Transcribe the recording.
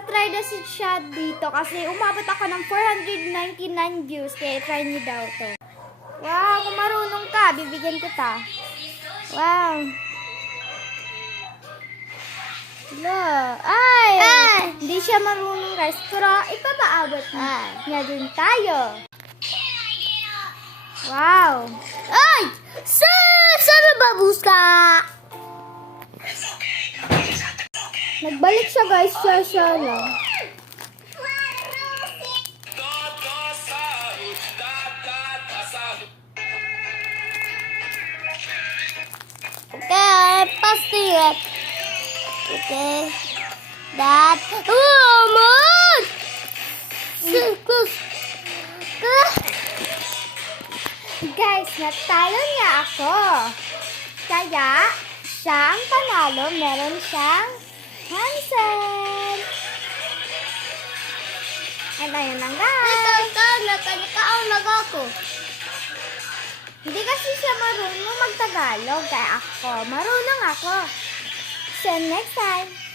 magta-try na siya dito kasi umabot ako ng 499 views. Kaya try niyo daw to. Wow, kung marunong ka, bibigyan kita. Wow. Hello. Ay! Hindi siya marunong guys. Pero ipapaabot niya din tayo. Wow. Ay! Saan babus ka? Nagbalik siya guys. Siya lang. Okay, pasti ya. Okay. That. Oh, man! Guys, natalo niya ako. Kaya, siya ang panalo. Meron siyang handset. At ayun lang guys. Nakakaon ako. Hindi kasi siya marunong magtagalog. Kaya ako, marunong ako. See you next time.